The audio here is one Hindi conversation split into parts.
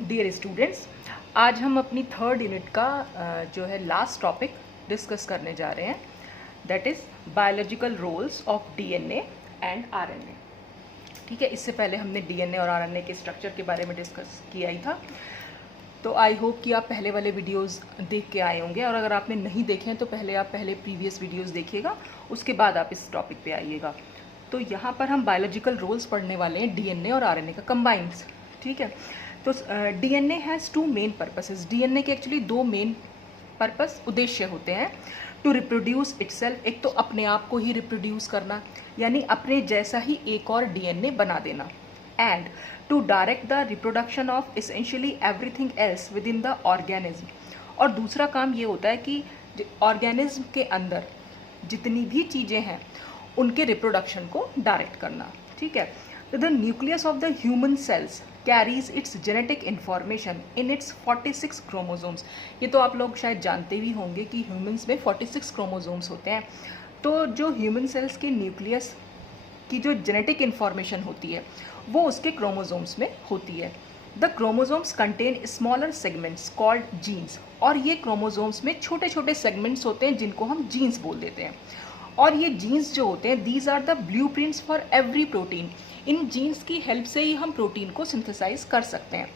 डियर स्टूडेंट्स, आज हम अपनी थर्ड यूनिट का जो है लास्ट टॉपिक डिस्कस करने जा रहे हैं, that is biological roles of DNA and RNA. ठीक है, इससे पहले हमने डीएनए और आरएनए के स्ट्रक्चर के बारे में डिस्कस किया ही था। तो आई होप कि आप पहले वाले वीडियोस देख के आए होंगे, और अगर आपने नहीं देखे हैं तो पहले आप प्रीवियस वीडियोस देखिएगा, उसके बाद आप इस टॉपिक पे आइएगा। तो यहाँ पर हम बायोलॉजिकल रोल्स पढ़ने वाले हैं डीएनए और आरएनए का कंबाइंड। ठीक है, तो DNA has two main purposes. DNA के एक्चुअली दो मेन पर्पस, उद्देश्य होते हैं। टू रिप्रोड्यूस इटसेल्फ, एक तो अपने आप को ही रिप्रोड्यूस करना, यानी अपने जैसा ही एक और डीएनए बना देना, and to direct the reproduction of essentially everything else within the organism. और दूसरा काम ये होता है कि ऑर्गेनिज्म के अंदर जितनी भी चीज़ें हैं उनके रिप्रोडक्शन को डायरेक्ट करना। ठीक है, तो the nucleus of the human cells carries it's genetic information in its 46 chromosomes. ये तो आप लोग शायद जानते भी होंगे कि ह्यूमंस में 46 क्रोमोसोम्स होते हैं। तो जो ह्यूमन सेल्स के न्यूक्लियस की जो जेनेटिक इन्फॉर्मेशन होती है वो उसके क्रोमोसोम्स में होती है। The chromosomes contain smaller segments called jeans, और ये क्रोमोसोम्स में छोटे छोटे सेगमेंट्स होते हैं जिनको हम जीन्स बोल देते हैं। और ये जीन्स जो होते हैं, these are the blueprints for every protein. इन जीन्स की हेल्प से ही हम प्रोटीन को सिंथेसाइज कर सकते हैं।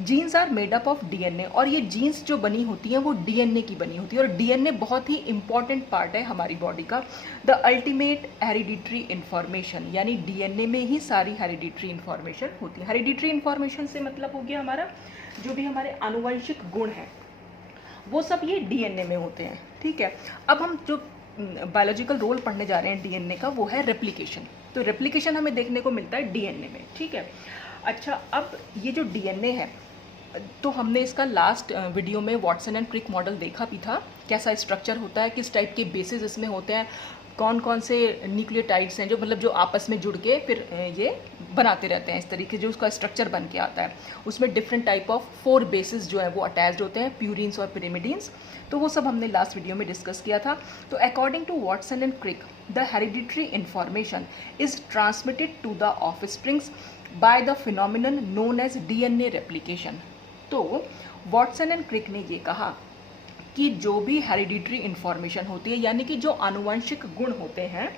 Genes are made up of DNA, और ये जीन्स जो बनी होती हैं वो डीएनए की बनी होती है। और डीएनए बहुत ही इंपॉर्टेंट पार्ट है हमारी बॉडी का। द अल्टीमेट हेरिडिटरी इन्फॉर्मेशन, यानी डीएनए में ही सारी हेरिडिटरी इन्फॉर्मेशन होती है। हेरिडिटरी इन्फॉर्मेशन से मतलब हो गया हमारा जो भी हमारे आनुवंशिक गुण हैं वो सब ये डीएनए में होते हैं। ठीक है, अब हम जो बायोलॉजिकल रोल पढ़ने जा रहे हैं डीएनए का, वो है रेप्लिकेशन। तो रेप्लिकेशन हमें देखने को मिलता है डीएनए में। ठीक है, अच्छा, अब ये जो डीएनए है, तो हमने इसका लास्ट वीडियो में वाटसन एंड क्रिक मॉडल देखा भी था, कैसा स्ट्रक्चर होता है, किस टाइप के बेसिस इसमें होते हैं, कौन कौन से न्यूक्लियोटाइड्स हैं जो मतलब जो आपस में जुड़ के फिर ये बनाते रहते हैं, इस तरीके जो उसका स्ट्रक्चर बन के आता है। उसमें डिफरेंट टाइप ऑफ 4 बेसिस जो है वो अटैच्ड होते हैं, प्यूरिन्स और पिरिमिडीन्स। तो वो सब हमने लास्ट वीडियो में डिस्कस किया था। तो according to Watson and Crick, the hereditary information is transmitted to the offsprings by the phenomenon known as DNA replication. तो वाटसन एंड क्रिक ने ये कहा कि जो भी हेरिडिटरी इन्फॉर्मेशन होती है, यानी कि जो आनुवंशिक गुण होते हैं,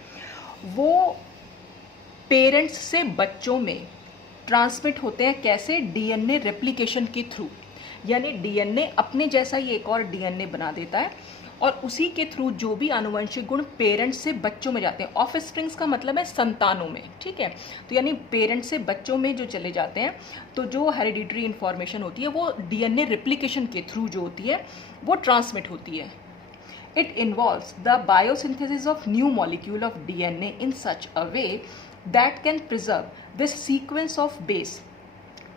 वो पेरेंट्स से बच्चों में ट्रांसमिट होते हैं। कैसे? डीएनए रेप्लिकेशन के थ्रू, यानी डीएनए अपने जैसा ही एक और डीएनए बना देता है, और उसी के थ्रू जो भी आनुवंशिक गुण पेरेंट्स से बच्चों में जाते हैं। ऑफस्प्रिंग्स का मतलब है संतानों में। ठीक है, तो यानी पेरेंट्स से बच्चों में जो चले जाते हैं, तो जो हेरिडिटरी इन्फॉर्मेशन होती है वो डीएनए रेप्लिकेशन के थ्रू जो होती है वो ट्रांसमिट होती है। It involves the biosynthesis of new molecule of DNA in such a way that can preserve this sequence of base.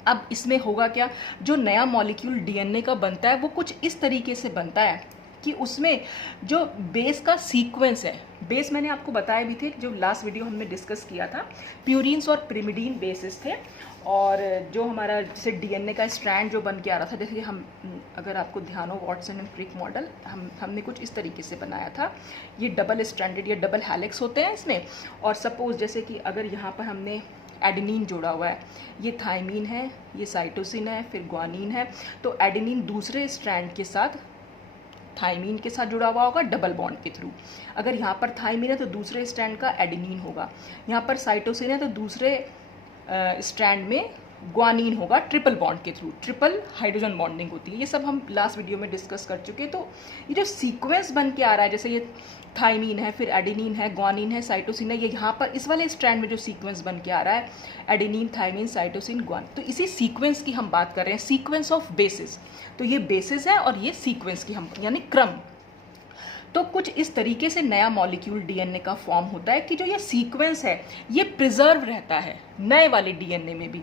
अब इसमें होगा क्या, जो नया मॉलिक्यूल डीएनए का बनता है वो कुछ इस तरीके से बनता है कि उसमें जो बेस का सीक्वेंस है, बेस मैंने आपको बताया भी थे, जो लास्ट वीडियो हमने डिस्कस किया था, प्यूरिन्स और पिरिमिडीन बेसिस थे। और जो हमारा जैसे डीएनए का स्ट्रैंड जो बन के आ रहा था, जैसे कि हम, अगर आपको ध्यान हो, वाटसन एंड क्रिक मॉडल हमने कुछ इस तरीके से बनाया था। ये डबल स्ट्रैंडेड या डबल हेलिक्स होते हैं इसमें। और सपोज जैसे कि अगर यहाँ पर हमने एडेनिन जोड़ा हुआ है, ये थाइमीन है, ये साइटोसिन है, फिर ग्वानिन है, तो एडेनिन दूसरे स्ट्रैंड के साथ थाइमीन के साथ जुड़ा हुआ होगा डबल बॉन्ड के थ्रू। अगर यहाँ पर थाइमीन है तो दूसरे स्ट्रैंड का एडेनिन होगा, यहाँ पर साइटोसिन है तो दूसरे स्ट्रैंड में ग्वानिन होगा ट्रिपल बॉन्ड के थ्रू। ट्रिपल हाइड्रोजन बॉन्डिंग होती है। ये सब हम लास्ट वीडियो में डिस्कस कर चुके हैं। तो ये जो सीक्वेंस बन के आ रहा है, जैसे ये थाइमीन है, फिर एडेनिन है, ग्वानिन है, साइटोसिन है, ये यहाँ पर इस वाले स्ट्रैंड में जो सीक्वेंस बन के आ रहा है, एडेनिन, थाइमीन, साइटोसिन, ग्वानिन, तो इसी सीक्वेंस की हम बात कर रहे हैं, सीक्वेंस ऑफ बेसिस। तो ये बेसिस है और ये सीक्वेंस की हम, यानी क्रम। तो कुछ इस तरीके से नया मॉलिक्यूल डीएनए का फॉर्म होता है कि जो ये सीक्वेंस है ये प्रिजर्व रहता है नए वाले डीएनए में भी,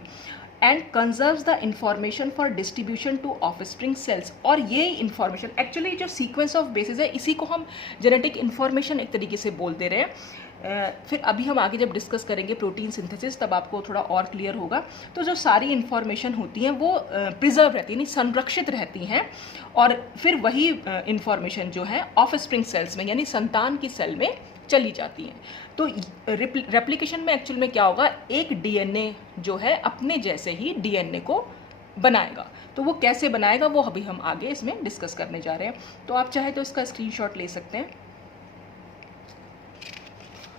and conserves the information for distribution to offspring cells. और ये इंफॉर्मेशन, एक्चुअली जो सीक्वेंस ऑफ बेसिस है, इसी को हम जेनेटिक इन्फॉर्मेशन एक तरीके से बोल दे रहे हैं। फिर अभी हम आगे जब डिस्कस करेंगे प्रोटीन सिंथेसिस, तब आपको थोड़ा और क्लियर होगा। तो जो सारी इन्फॉर्मेशन होती हैं वो प्रिजर्व रहती है, यानी संरक्षित रहती हैं, और फिर वही इन्फॉर्मेशन जो है ऑफस्प्रिंग सेल्स में, यानी संतान की सेल में चली जाती हैं। तो रेप्लिकेशन में एक्चुअल में क्या होगा, एक डीएनए जो है अपने जैसे ही डीएनए को बनाएगा। तो वो कैसे बनाएगा वो अभी हम आगे इसमें डिस्कस करने जा रहे हैं। तो आप चाहे तो इसका स्क्रीनशॉट ले सकते हैं।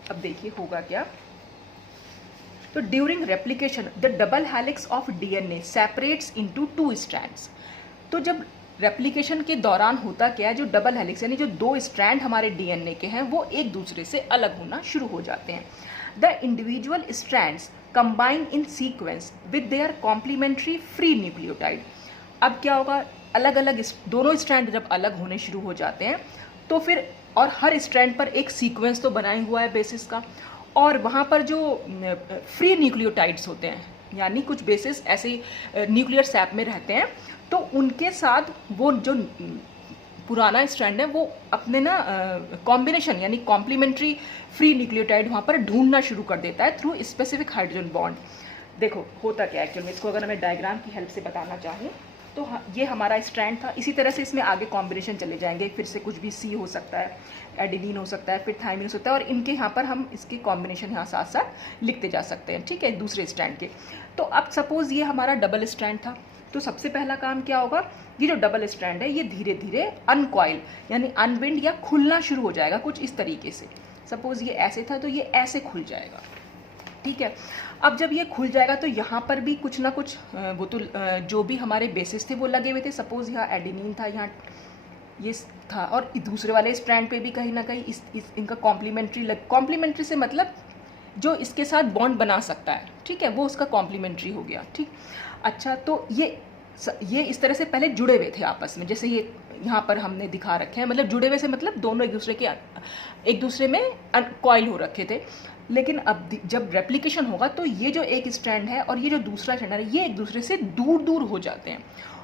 अब देखिए होगा क्या। तो during replication the double helix of DNA separates into 2 strands. तो जब रेप्लिकेशन के दौरान होता क्या है, जो डबल हेलिक्स यानी जो 2 स्ट्रैंड हमारे डीएनए के हैं वो एक दूसरे से अलग होना शुरू हो जाते हैं। The individual strands combine in sequence with their complementary free nucleotide. अब क्या होगा, अलग अलग दोनों स्ट्रैंड जब अलग होने शुरू हो जाते हैं तो फिर, और हर स्ट्रैंड पर एक सीक्वेंस तो बना ही हुआ है बेसिस का, और वहाँ पर जो फ्री न्यूक्लियोटाइड्स होते हैं यानी कुछ बेसिस ऐसे न्यूक्लियर सैप में रहते हैं, तो उनके साथ वो जो पुराना स्ट्रैंड है वो अपने ना कॉम्बिनेशन यानी कॉम्प्लीमेंट्री फ्री न्यूक्लियोटाइड वहाँ पर ढूंढना शुरू कर देता है थ्रू स्पेसिफिक हाइड्रोजन बॉन्ड। देखो होता क्या है एक्चुअली में, इसको अगर मैं डायग्राम की हेल्प से बताना चाहूँ तो ये हमारा स्ट्रैंड था। इसी तरह से इसमें आगे कॉम्बिनेशन चले जाएंगे, फिर से कुछ भी सी हो सकता है, एडिनिन हो सकता है, फिर थाइमिन हो सकता है, और इनके यहाँ पर हम इसके कॉम्बिनेशन यहाँ साथ साथ लिखते जा सकते हैं, ठीक है, दूसरे स्ट्रैंड के। तो अब सपोज ये हमारा डबल स्ट्रैंड था, तो सबसे पहला काम क्या होगा, ये जो डबल स्ट्रैंड है ये धीरे धीरे अनकॉइल यानी अनविंड या खुलना शुरू हो जाएगा कुछ इस तरीके से। सपोज ये ऐसे था तो ये ऐसे खुल जाएगा, ठीक है। अब जब ये खुल जाएगा तो यहाँ पर भी कुछ ना कुछ वो तो जो भी हमारे बेसिस थे वो लगे हुए थे। सपोज यहाँ एडिनिन था, यहाँ ये था, और दूसरे वाले स्ट्रैंड पे भी कहीं ना कहीं इनका कॉम्प्लीमेंट्री से मतलब जो इसके साथ बॉन्ड बना सकता है, ठीक है, वो उसका कॉम्प्लीमेंट्री हो गया, ठीक। अच्छा, तो ये इस तरह से पहले जुड़े हुए थे आपस में, जैसे ये यहाँ पर हमने दिखा रखे हैं, मतलब जुड़े हुए से मतलब दोनों एक दूसरे में कॉइल हो रखे थे। लेकिन अब जब रेप्लिकेशन होगा तो ये जो एक स्ट्रैंड है और ये जो दूसरा स्ट्रैंड है ये एक दूसरे से दूर दूर हो जाते हैं,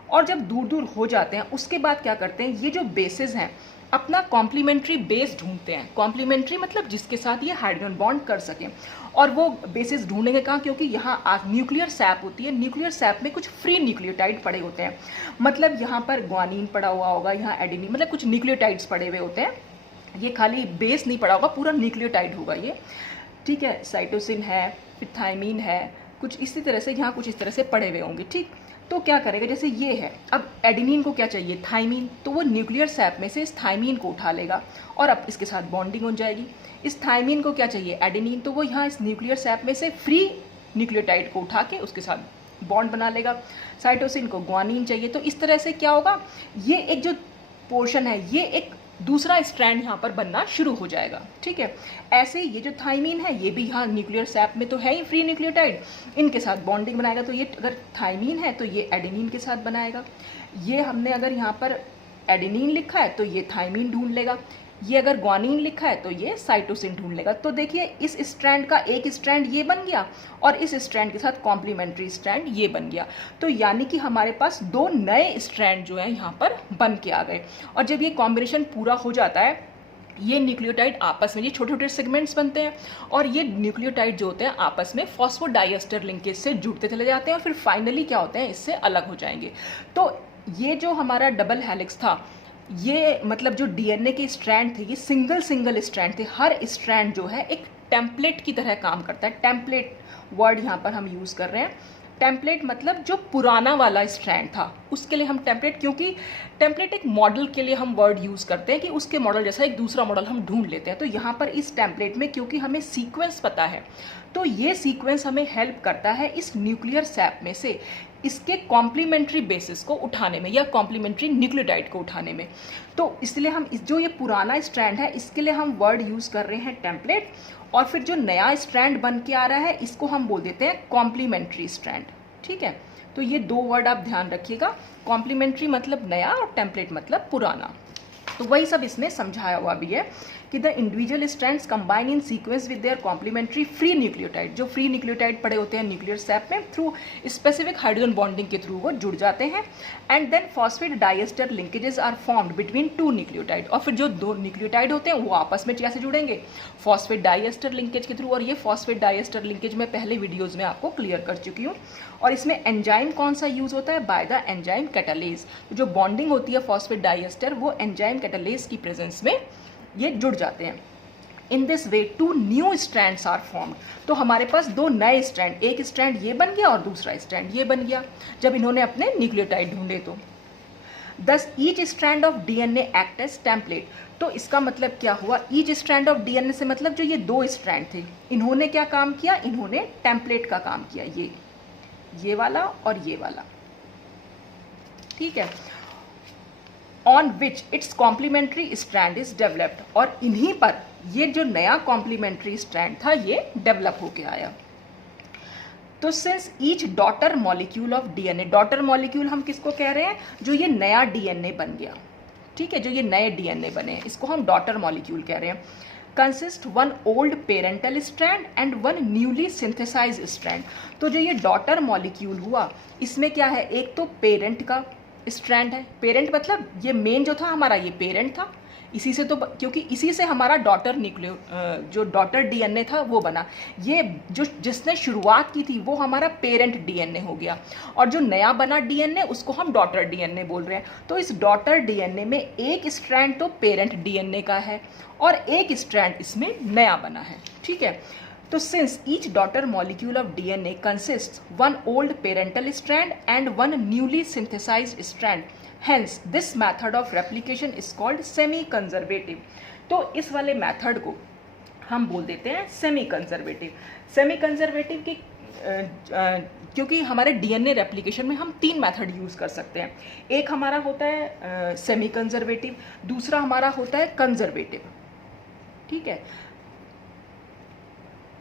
और जब दूर दूर हो जाते हैं उसके बाद क्या करते हैं, ये जो बेसेस हैं अपना कॉम्प्लीमेंट्री बेस ढूंढते हैं। कॉम्प्लीमेंट्री मतलब जिसके साथ ये हाइड्रोजन बॉन्ड कर सकें, और वो बेसिस ढूंढेंगे कहाँ, क्योंकि यहाँ न्यूक्लियर सैप होती है, न्यूक्लियर सैप में कुछ फ्री न्यूक्लियोटाइड पड़े होते हैं, मतलब यहाँ पर ग्वानिन पड़ा हुआ होगा, यहाँ एडिनिन, मतलब कुछ न्यूक्लियोटाइड्स पड़े हुए होते हैं। ये खाली बेस नहीं पड़ा होगा, पूरा न्यूक्लियोटाइड होगा ये, ठीक है। साइटोसिन है, फिर थाइमिन है, कुछ इसी तरह से यहाँ कुछ इस तरह से पड़े हुए होंगे, ठीक। तो क्या करेगा, जैसे ये है, अब एडिनिन को क्या चाहिए, थाइमिन, तो वो न्यूक्लियर सैप में से इस थाइमिन को उठा लेगा और अब इसके साथ बॉन्डिंग हो जाएगी। इस थाइमिन को क्या चाहिए, एडिनिन, तो वो यहाँ इस न्यूक्लियर सैप में से फ्री न्यूक्लियोटाइड को उठा के उसके साथ बॉन्ड बना लेगा। साइटोसिन को ग्वानिन चाहिए, तो इस तरह से क्या होगा, ये एक जो पोर्शन है ये एक दूसरा स्ट्रैंड यहाँ पर बनना शुरू हो जाएगा, ठीक है। ऐसे ये जो थाइमिन है ये भी यहाँ न्यूक्लियर सैप में तो है ही फ्री न्यूक्लियोटाइड, इनके साथ बॉन्डिंग बनाएगा। तो ये अगर थाइमिन है तो ये एडेनिन के साथ बनाएगा, ये हमने अगर यहाँ पर एडेनिन लिखा है तो ये थाइमिन ढूंढ लेगा, ये अगर ग्वानिन लिखा है तो ये साइटोसिन ढूंढ लेगा। तो देखिए इस स्ट्रैंड का एक स्ट्रैंड ये बन गया और इस स्ट्रैंड के साथ कॉम्प्लीमेंट्री स्ट्रैंड ये बन गया। तो यानी कि हमारे पास दो नए स्ट्रैंड जो हैं यहाँ पर बन के आ गए, और जब ये कॉम्बिनेशन पूरा हो जाता है ये न्यूक्लियोटाइड आपस में ये छोटे छोटे सेगमेंट्स बनते हैं, और ये न्यूक्लियोटाइड जो होते हैं आपस में फॉस्फोडाइएस्टर लिंकेज से जुड़ते चले जाते हैं और फिर फाइनली क्या होते हैं, इससे अलग हो जाएंगे। तो ये जो हमारा डबल हेलिक्स था, ये मतलब जो डीएनए के स्ट्रैंड थे ये सिंगल स्ट्रैंड थे। हर स्ट्रैंड जो है एक टेम्पलेट की तरह काम करता है। टेम्पलेट वर्ड यहाँ पर हम यूज़ कर रहे हैं। टेम्पलेट मतलब जो पुराना वाला स्ट्रैंड था उसके लिए हम टेम्पलेट, क्योंकि टेम्पलेट एक मॉडल के लिए हम वर्ड यूज़ करते हैं कि उसके मॉडल जैसा एक दूसरा मॉडल हम ढूंढ लेते हैं। तो यहाँ पर इस टेम्पलेट में क्योंकि हमें सीक्वेंस पता है तो ये सीक्वेंस हमें हेल्प करता है इस न्यूक्लियर सैप में से इसके कॉम्प्लीमेंट्री बेसिस को उठाने में या कॉम्प्लीमेंट्री न्यूक्लियोटाइड को उठाने में। तो इसलिए हम जो ये पुराना स्ट्रैंड है इसके लिए हम वर्ड यूज़ कर रहे हैं टेम्पलेट, और फिर जो नया स्ट्रैंड बन के आ रहा है इसको हम बोल देते हैं कॉम्प्लीमेंट्री स्ट्रैंड, ठीक है। तो ये दो वर्ड आप ध्यान रखिएगा, कॉम्प्लीमेंट्री मतलब नया और टेम्पलेट मतलब पुराना। तो वही सब इसमें समझाया हुआ भी है कि the individual strands combine in sequence with their complementary free nucleotide. जो फ्री न्यूक्लियोटाइड पड़े होते हैं न्यूक्लियर सैप में थ्रू स्पेसिफिक हाइड्रोजन बॉन्डिंग के थ्रू वो जुड़ जाते हैं। And then phosphate diester linkages are formed between two nucleotide. और फिर जो दो न्यूक्लियोटाइड होते हैं वो आपस में कैसे जुड़ेंगे, फॉस्फेट डाइएस्टर लिंकेज के थ्रू। और ये फॉस्फेट डाइएस्टर लिंकेज मैं पहले वीडियोज़ में आपको क्लियर कर चुकी हूँ। और इसमें एंजाइम कौन सा यूज़ होता है, बाय द एंजाइम कैटालेज। जो बॉन्डिंग होती है फॉस्फेट डाइएस्टर वो एंजाइम कैटालेज की प्रेजेंस में ये जुड़ जाते हैं। In this way 2 new strands are formed. तो हमारे पास 2 नए स्ट्रैंड, एक स्ट्रैंड ये बन गया और दूसरा स्ट्रैंड ये बन गया जब इन्होंने अपने न्यूक्लियोटाइड ढूंढे तो। Thus each strand of DNA act as template। तो इसका मतलब क्या हुआ, ईच स्ट्रैंड ऑफ डीएनए से मतलब जो ये 2 स्ट्रैंड थे, इन्होंने क्या काम किया, इन्होंने टेम्पलेट का काम किया, ये वाला और ये वाला, ठीक है, on which its complementary strand is developed, और इन्हीं पर ये जो नया कॉम्प्लीमेंट्री स्ट्रैंड था ये डेवलप होके आया। तो since each daughter molecule of DNA, daughter molecule हम किसको कह रहे हैं, जो ये नया डीएनए बन गया, ठीक है, जो ये नए डीएनए बने हैं इसको हम डॉटर मॉलिक्यूल कह रहे हैं, consist 1 old parental strand and 1 newly synthesize strand. तो जो ये डॉटर मॉलिक्यूल हुआ इसमें क्या है, एक तो पेरेंट का स्ट्रैंड है, पेरेंट मतलब ये मेन जो था हमारा ये पेरेंट था, इसी से तो क्योंकि इसी से हमारा डॉटर जो डॉटर डीएनए था वो बना, ये जो जिसने शुरुआत की थी वो हमारा पेरेंट डीएनए हो गया, और जो नया बना डीएनए उसको हम डॉटर डीएनए बोल रहे हैं। तो इस डॉटर डीएनए में एक स्ट्रैंड तो पेरेंट डीएनए का है और एक स्ट्रैंड इसमें नया बना है, ठीक है। तो since each daughter molecule of DNA consist 1 old parental strand and 1 newly synthesized strand, hence this method of replication is called semi conservative। तो इस वाले मेथड को हम बोल देते हैं सेमी कंजर्वेटिव। सेमी कंजर्वेटिव की क्योंकि हमारे डीएनए रेप्लिकेशन में हम 3 मेथड यूज कर सकते हैं, एक हमारा होता है सेमी कंजर्वेटिव, दूसरा हमारा होता है कंजर्वेटिव, ठीक है,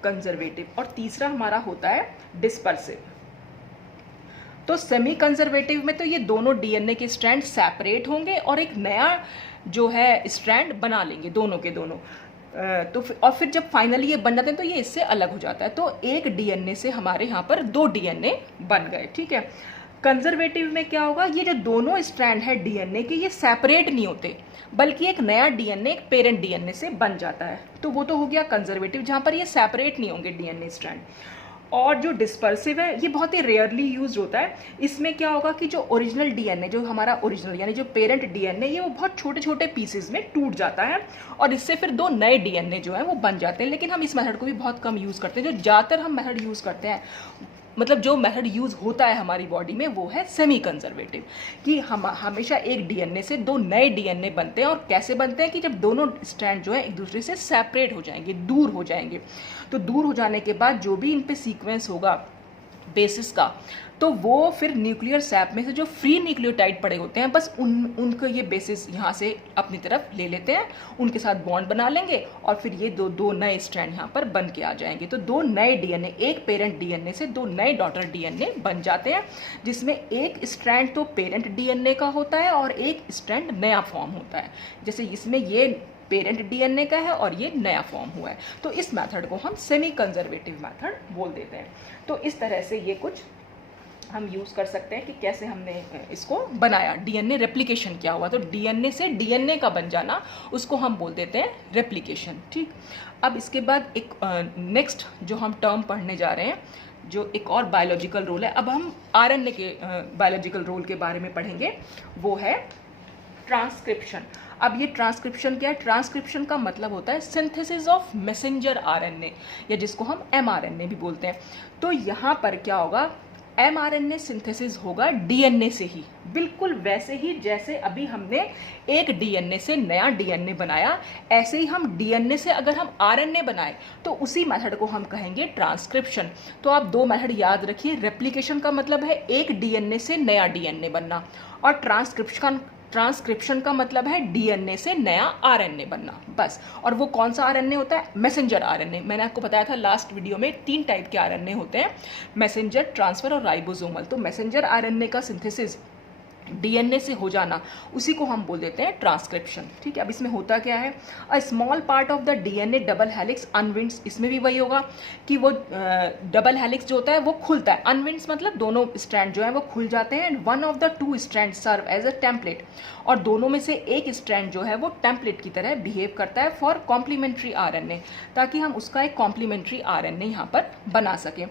कंजर्वेटिव, और तीसरा हमारा होता है डिस्पर्सिव। तो सेमी कंजर्वेटिव में तो ये दोनों डीएनए के स्ट्रैंड सेपरेट होंगे और एक नया जो है स्ट्रैंड बना लेंगे दोनों के दोनों, तो और फिर जब फाइनली ये बन जाते हैं तो ये इससे अलग हो जाता है, तो एक डीएनए से हमारे यहाँ पर 2 डीएनए बन गए, ठीक है। कंजर्वेटिव में क्या होगा, ये जो दोनों स्ट्रैंड है डीएनए के ये सेपरेट नहीं होते, बल्कि एक नया डीएनए एक पेरेंट डीएनए से बन जाता है, तो वो तो हो गया कंजर्वेटिव जहाँ पर ये सेपरेट नहीं होंगे डीएनए स्ट्रैंड। और जो डिस्पर्सिव है ये बहुत ही रेयरली यूज होता है, इसमें क्या होगा कि जो ओरिजिनल डीएनए, जो हमारा ओरिजिनल यानी जो पेरेंट डीएनए, ये वो बहुत छोटे छोटे पीसेस में टूट जाता है और इससे फिर 2 नए डीएनए जो है वो बन जाते हैं। लेकिन हम इस मेथड को भी बहुत कम यूज़ करते हैं, जो ज़्यादातर हम मेथड यूज़ करते हैं, मतलब जो मेथड यूज़ होता है हमारी बॉडी में वो है सेमी कंजर्वेटिव, कि हम हमेशा एक डीएनए से 2 नए डीएनए बनते हैं। और कैसे बनते हैं कि जब दोनों स्ट्रैंड जो है एक दूसरे से सेपरेट हो जाएंगे, दूर हो जाएंगे, तो दूर हो जाने के बाद जो भी इन पे सीक्वेंस होगा बेसिस का, तो वो फिर न्यूक्लियर सैप में से जो फ्री न्यूक्लियोटाइड पड़े होते हैं बस उनको ये बेसिस यहाँ से अपनी तरफ ले लेते हैं, उनके साथ बॉन्ड बना लेंगे और फिर ये दो नए स्ट्रैंड यहाँ पर बन के आ जाएंगे। तो 2 नए डीएनए, एक पेरेंट डीएनए से 2 नए डॉटर डीएनए बन जाते हैं, जिसमें एक स्ट्रैंड तो पेरेंट डीएनए का होता है और एक स्ट्रैंड नया फॉर्म होता है। जैसे इसमें ये पेरेंट डीएनए का है और ये नया फॉर्म हुआ है, तो इस मेथड को हम सेमी कंजर्वेटिव मेथड बोल देते हैं। तो इस तरह से ये कुछ हम यूज़ कर सकते हैं कि कैसे हमने इसको बनाया, डीएनए रेप्लिकेशन क्या हुआ। तो डीएनए से डीएनए का बन जाना उसको हम बोल देते हैं रेप्लिकेशन, ठीक। अब इसके बाद एक नेक्स्ट जो हम टर्म पढ़ने जा रहे हैं, जो एक और बायोलॉजिकल रोल है, अब हम आरएनए के बायोलॉजिकल रोल के बारे में पढ़ेंगे, वो है ट्रांसक्रिप्शन। अब ये ट्रांसक्रिप्शन क्या है, ट्रांसक्रिप्शन का मतलब होता है सिंथेसिस ऑफ मैसेंजर आरएनए, या जिसको हम एमआरएनए भी बोलते हैं। तो यहाँ पर क्या होगा, एमआरएनए सिंथेसिस होगा डीएनए से ही, बिल्कुल वैसे ही जैसे अभी हमने एक डीएनए से नया डीएनए बनाया, ऐसे ही हम डीएनए से अगर हम आरएनए बनाए तो उसी मेथड को हम कहेंगे ट्रांसक्रिप्शन। तो आप 2 मेथड याद रखिए, रेप्लिकेशन का मतलब है एक डीएनए से नया डीएनए बनना, और ट्रांसक्रिप्शन का मतलब है डीएनए से नया आरएनए बनना, बस। और वो कौन सा आरएनए होता है, मैसेंजर आरएनए। मैंने आपको बताया था लास्ट वीडियो में 3 टाइप के आरएनए होते हैं, मैसेंजर, ट्रांसफर और राइबोसोमल। तो मैसेंजर आरएनए का सिंथेसिस डीएनए से हो जाना, उसी को हम बोल देते हैं ट्रांसक्रिप्शन, ठीक है। अब इसमें होता क्या है, a small part of the DNA double helix unwinds, इसमें भी वही होगा कि वो डबल हेलिक्स जो होता है वो खुलता है, अनविंड्स मतलब दोनों स्ट्रैंड जो है वो खुल जाते हैं, and 1 of the 2 strand serve as a template, और दोनों में से एक स्ट्रैंड जो है वो टेम्पलेट की तरह बिहेव करता है फॉर कॉम्प्लीमेंट्री आरएनए, ताकि हम उसका एक कॉम्प्लीमेंट्री आरएनए यहाँ पर बना सकें।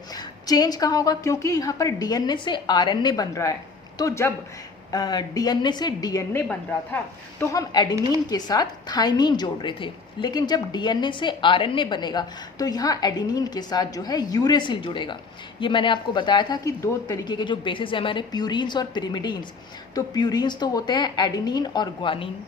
चेंज कहाँ होगा, क्योंकि यहाँ पर डीएनए से आरएनए बन रहा है, तो जब डीएनए से डीएनए बन रहा था तो हम एडेनिन के साथ थाइमीन जोड़ रहे थे, लेकिन जब डीएनए से आरएनए बनेगा तो यहाँ एडेनिन के साथ जो है यूरेसिल जुड़ेगा। ये मैंने आपको बताया था कि दो तरीके के जो बेसिस है हमारे, प्यूरीन्स और पिरिमिडीन्स। तो प्यूरीन्स तो होते हैं एडेनिन और ग्वानिन,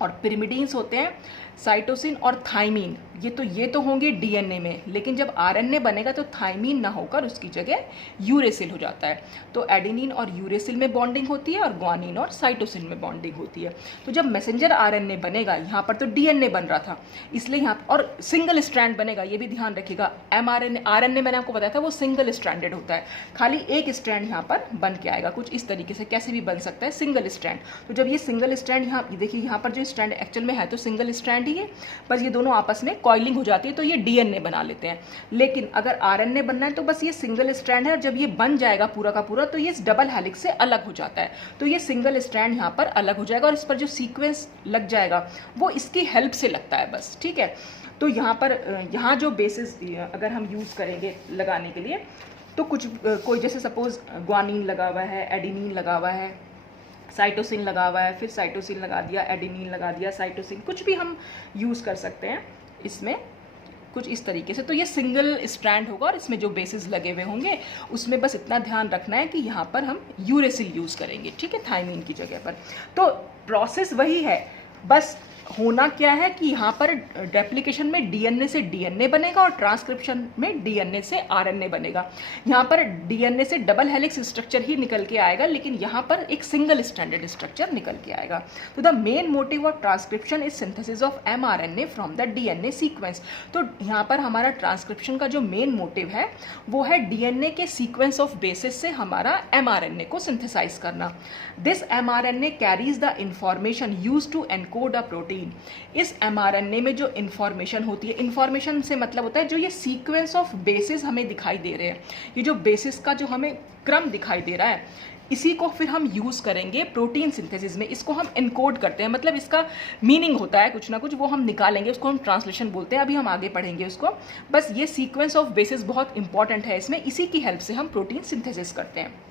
और पिरिमिडीन्स होते हैं साइटोसिन और थाइमीन। ये तो होंगे डीएनए में, लेकिन जब आरएनए बनेगा तो थाइमीन ना होकर उसकी जगह यूरेसिल हो जाता है। तो एडेनिन और यूरेसिल में बॉन्डिंग होती है और ग्वानिन और साइटोसिन में बॉन्डिंग होती है। तो जब मैसेंजर आरएनए बनेगा, यहाँ पर तो डीएनए बन रहा था इसलिए यहाँ और सिंगल स्ट्रैंड बनेगा, ये भी ध्यान रखिएगा। एमआरएनए आरएनए मैंने आपको बताया था वो सिंगल स्ट्रैंडेड होता है, खाली एक स्ट्रैंड यहाँ पर बन के आएगा कुछ इस तरीके से, कैसे भी बन सकता है सिंगल स्ट्रैंड। तो जब ये सिंगल स्ट्रैंड यहाँ देखिए, यहाँ पर जो स्ट्रैंड एक्चुअल में है तो सिंगल स्ट्रैंड ही है, बस ये दोनों आपस में कॉइलिंग हो जाती है तो ये डीएनए बना लेते हैं। लेकिन अगर आरएनए बनना है तो बस ये सिंगल स्ट्रैंड है, और जब ये बन जाएगा पूरा का पूरा तो ये इस डबल हेलिक्स से अलग हो जाता है। तो ये सिंगल स्ट्रैंड यहाँ पर अलग हो जाएगा और इस पर जो सीक्वेंस लग जाएगा वो इसकी हेल्प से लगता है बस, ठीक है। तो यहाँ पर यहाँ जो बेसिस अगर हम यूज़ करेंगे लगाने के लिए तो कुछ कोई जैसे सपोज ग्वानिन लगा हुआ है, एडेनिन लगा हुआ है, साइटोसिन लगा हुआ है, फिर साइटोसिन लगा दिया, एडेनिन लगा दिया, साइटोसिन, कुछ भी हम यूज़ कर सकते हैं इसमें कुछ इस तरीके से। तो ये सिंगल स्ट्रैंड होगा और इसमें जो बेसिस लगे हुए होंगे उसमें बस इतना ध्यान रखना है कि यहाँ पर हम यूरेसिल यूज़ करेंगे, ठीक है, थाइमीन की जगह पर। तो प्रोसेस वही है, बस होना क्या है कि यहाँ पर रेप्लिकेशन में डीएनए से डीएनए बनेगा और ट्रांसक्रिप्शन में डीएनए से आरएनए बनेगा। यहाँ पर डीएनए से डबल हेलिक्स स्ट्रक्चर ही निकल के आएगा, लेकिन यहाँ पर एक सिंगल स्ट्रैंडेड स्ट्रक्चर निकल के आएगा। तो the main motive of transcription is synthesis of mRNA from the DNA sequence. तो यहाँ पर हमारा ट्रांसक्रिप्शन का जो मेन मोटिव है वो है डीएनए के सीक्वेंस ऑफ बेसिस से हमारा एमआरएनए को सिंथेसाइज करना। This mRNA carries the information used to encode a protein. इस एमआरएनए में जो इंफॉर्मेशन होती है, इंफॉर्मेशन से मतलब होता है जो ये सीक्वेंस ऑफ बेसिस हमें दिखाई दे रहे हैं, ये जो बेसिस का जो हमें क्रम दिखाई दे रहा है, इसी को फिर हम यूज़ करेंगे प्रोटीन सिंथेसिस में। इसको हम एनकोड करते हैं, मतलब इसका मीनिंग होता है कुछ ना कुछ, वो हम निकालेंगे, उसको हम ट्रांसलेशन बोलते हैं, अभी हम आगे पढ़ेंगे उसको। बस ये सीक्वेंस ऑफ बेसिस बहुत इंपॉर्टेंट है इसमें, इसी की हेल्प से हम प्रोटीन सिंथेसिस करते हैं।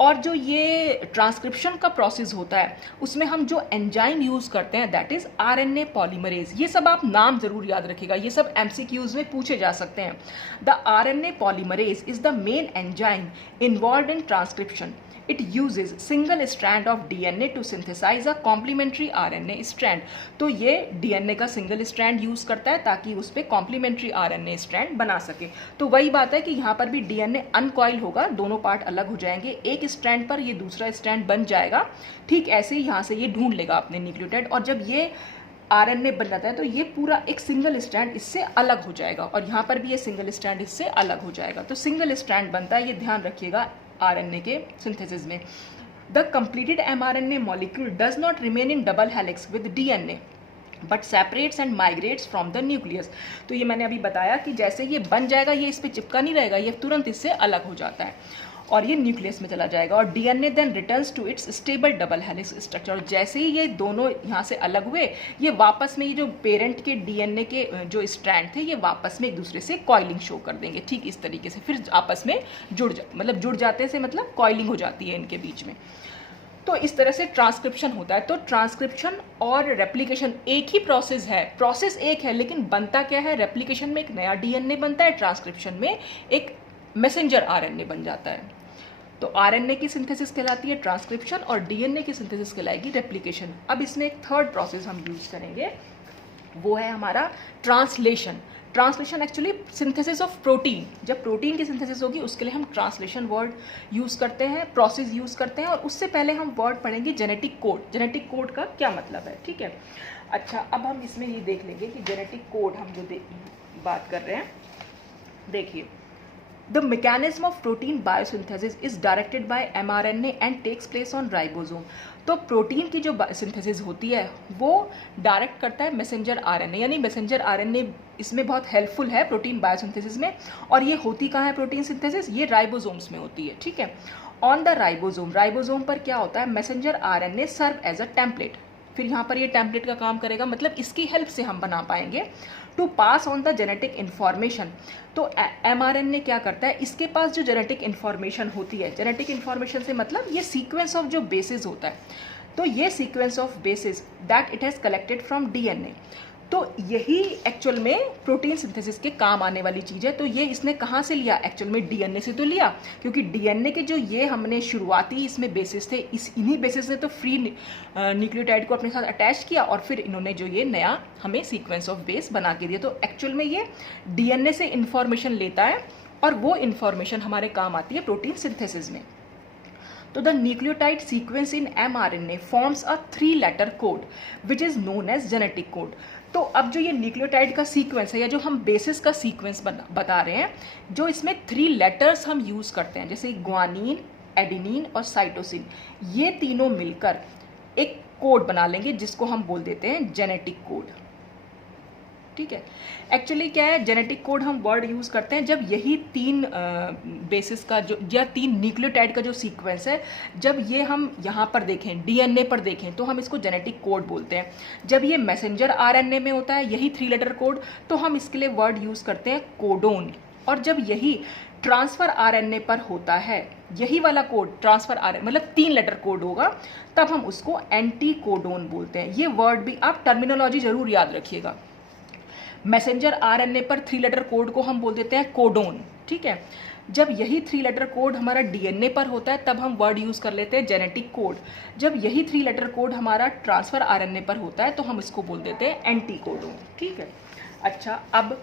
और जो ये ट्रांसक्रिप्शन का प्रोसेस होता है उसमें हम जो एंजाइम यूज़ करते हैं दैट इज़ आरएनए पॉलीमरेज। ये सब आप नाम ज़रूर याद रखिएगा, ये सब एमसीक्यूज़ में पूछे जा सकते हैं। The RNA polymerase is the main enzyme involved in transcription. It uses single strand of DNA to synthesize a complementary RNA strand। तो ये DNA का सिंगल स्ट्रैंड यूज़ करता है ताकि उस पर कॉम्प्लीमेंट्री RNA स्ट्रैंड बना सके। तो वही बात है कि यहाँ पर भी DNA अनकॉइल होगा, दोनों पार्ट अलग हो जाएंगे, एक स्ट्रैंड पर ये दूसरा स्ट्रैंड बन जाएगा। ठीक ऐसे ही यहाँ से ये ढूंढ लेगा अपने न्यूक्लियोटाइड, और जब ये आरएनए बन जाता है तो ये पूरा एक सिंगल स्ट्रैंड इससे अलग हो जाएगा, और यहाँ पर भी ये सिंगल स्ट्रैंड इससे अलग हो जाएगा। तो सिंगल स्ट्रैंड बनता है, ये ध्यान रखिएगा आरएनए के सिंथेसिस में। The completed mRNA molecule does not remain in double helix with DNA but separates and migrates from the nucleus. तो ये मैंने अभी बताया कि जैसे ये बन जाएगा ये इस पर चिपका नहीं रहेगा, ये तुरंत इससे अलग हो जाता है और ये न्यूक्लियस में चला जाएगा, और DNA then returns to its stable double helix structure. और जैसे ही ये दोनों यहाँ से अलग हुए, ये वापस में ये जो पेरेंट के डीएनए के जो स्ट्रैंड थे ये वापस में एक दूसरे से कॉइलिंग शो कर देंगे, ठीक इस तरीके से फिर आपस में जुड़ जाते से मतलब कॉइलिंग हो जाती है इनके बीच में। तो इस तरह से ट्रांसक्रिप्शन होता है। तो ट्रांसक्रिप्शन और रेप्लिकेशन एक ही प्रोसेस है, प्रोसेस एक है, लेकिन बनता क्या है, रेप्लिकेशन में एक नया डीएनए बनता है, ट्रांसक्रिप्शन में एक मैसेंजर आरएनए बन जाता है। तो आरएनए की सिंथेसिस कहलाती है ट्रांसक्रिप्शन और डीएनए की सिंथेसिस कहलाएगी रेप्लिकेशन। अब इसमें एक थर्ड प्रोसेस हम यूज़ करेंगे, वो है हमारा translation. Translation actually synthesis of protein, जब प्रोटीन की सिंथेसिस होगी उसके लिए हम ट्रांसलेशन वर्ड यूज़ करते हैं, प्रोसेस यूज़ करते हैं। और उससे पहले हम वर्ड पढ़ेंगे जेनेटिक कोड। जेनेटिक कोड का क्या मतलब है, ठीक है। अच्छा, अब हम इसमें ये देख लेंगे कि जेनेटिक कोड हम जो बात कर रहे हैं, देखिए, The mechanism of protein biosynthesis is directed by mRNA and takes place on ribosome। तो प्रोटीन की जो सिंथेसिस होती है वो डायरेक्ट करता है मैसेंजर आरएनए, यानी मैसेंजर आरएनए इसमें बहुत हेल्पफुल है प्रोटीन बायोसिंथेसिस में। और ये होती कहाँ है प्रोटीन सिंथेसिस, ये राइबोसोम्स में होती है, ठीक है। ऑन द राइबोसोम, राइबोसोम पर क्या होता है, messenger RNA serve as a template. फिर यहाँ पर ये टेम्पलेट का काम करेगा, मतलब इसकी हेल्प से हम बना पाएंगे to pass on the genetic information. तो mRNA क्या करता है, इसके पास जो जेनेटिक इन्फॉर्मेशन होती है, जेनेटिक इन्फॉर्मेशन से मतलब ये सीक्वेंस ऑफ जो बेसिस होता है, तो ये sequence of basis that it has collected from DNA, तो यही एक्चुअल में प्रोटीन सिंथेसिस के काम आने वाली चीज़ है। तो ये इसने कहाँ से लिया, एक्चुअल में DNA से तो लिया, क्योंकि DNA के जो ये हमने शुरुआती इसमें बेसिस थे, इन्हीं बेसिस ने तो फ्री न्यूक्लियोटाइड को अपने साथ अटैच किया और फिर इन्होंने जो ये नया हमें सीक्वेंस ऑफ बेस बना के दिया। तो एक्चुअल में ये DNA से इन्फॉर्मेशन लेता है और वो इन्फॉर्मेशन हमारे काम आती है प्रोटीन सिंथेसिस में। तो the nucleotide sequence in mRNA forms a 3-letter code which is known as genetic code. तो अब जो ये न्यूक्लियोटाइड का सीक्वेंस है या जो हम बेसिस का सीक्वेंस बता रहे हैं, जो इसमें 3 लेटर्स हम यूज़ करते हैं, जैसे ग्वानिन, एडेनिन और साइटोसिन, ये तीनों मिलकर एक कोड बना लेंगे जिसको हम बोल देते हैं जेनेटिक कोड। ठीक है, एक्चुअली क्या है, जेनेटिक कोड हम वर्ड यूज़ करते हैं जब यही 3 बेसिस का जो या 3 न्यूक्लियोटाइड का जो सीक्वेंस है, जब ये हम यहाँ पर देखें, DNA पर देखें, तो हम इसको जेनेटिक कोड बोलते हैं। जब ये मैसेंजर RNA में होता है यही 3-letter कोड, तो हम इसके लिए वर्ड यूज़ करते हैं कोडोन। और जब यही ट्रांसफ़र RNA पर होता है, यही वाला कोड ट्रांसफ़र RNA मतलब 3-letter कोड होगा, तब हम उसको एंटी कोडोन बोलते हैं। ये वर्ड भी आप टर्मिनोलॉजी ज़रूर याद रखिएगा। मैसेंजर RNA पर 3-letter कोड को हम बोल देते हैं कोडोन। ठीक है, जब यही 3-letter कोड हमारा DNA पर होता है तब हम वर्ड यूज़ कर लेते हैं जेनेटिक कोड। जब यही 3-letter कोड हमारा ट्रांसफ़र RNA पर होता है तो हम इसको बोल देते हैं एंटी कोडोन। ठीक है, अच्छा, अब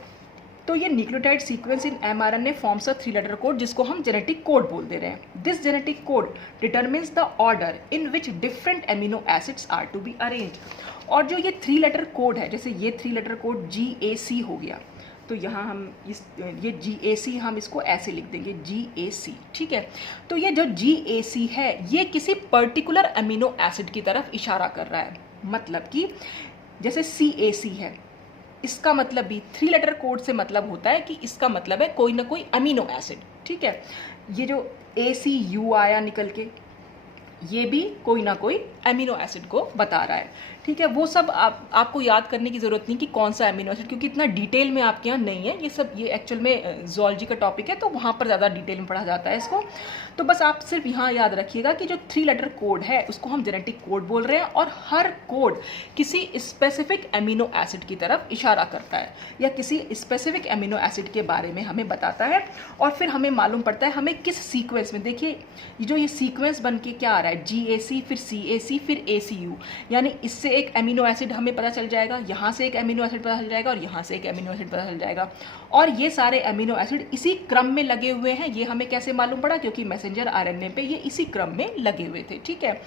तो ये nucleotide sequence in mRNA forms a 3-letter code जिसको हम जेनेटिक कोड बोल दे रहे हैं। This genetic code determines the order in which different amino acids are to be arranged. और जो ये 3-letter कोड है, जैसे ये 3-letter कोड GAC हो गया, तो यहाँ हम ये GAC हम इसको ऐसे लिख देंगे GAC। ठीक है, तो ये जो GAC है ये किसी पर्टिकुलर अमीनो एसिड की तरफ इशारा कर रहा है। मतलब कि जैसे CAC है, इसका मतलब भी 3-letter कोड से मतलब होता है कि इसका मतलब है कोई ना कोई अमीनो एसिड। ठीक है, ये जो ACU आया निकल के, ये भी कोई ना कोई अमीनो एसिड को बता रहा है। ठीक है, वो सब आपको याद करने की ज़रूरत नहीं कि कौन सा अमीनो एसिड, क्योंकि इतना डिटेल में आपके यहाँ नहीं है ये सब। ये एक्चुअल में ज़ूलॉजी का टॉपिक है तो वहाँ पर ज़्यादा डिटेल में पढ़ा जाता है इसको। तो बस आप सिर्फ यहाँ याद रखिएगा कि जो 3-letter कोड है उसको हम जेनेटिक कोड बोल रहे हैं, और हर कोड किसी स्पेसिफिक अमीनो एसिड की तरफ इशारा करता है या किसी स्पेसिफिक अमीनो एसिड के बारे में हमें बताता है। और फिर हमें मालूम पड़ता है हमें किस सीक्वेंस में, देखिए जो ये सीक्वेंस बन के क्या आ रहा है, GAC फिर CAC फिर ACU, यानी इससे एक अमीनो एसिड हमें पता चल जाएगा, यहाँ से एक अमीनो एसिड पता चल जाएगा और यहाँ से एक अमीनो एसिड पता चल जाएगा। और ये सारे अमीनो एसिड इसी क्रम में लगे हुए हैं। ये हमें कैसे मालूम पड़ा, क्योंकि मैसेंजर RNA पे ये इसी क्रम में लगे हुए थे। ठीक है,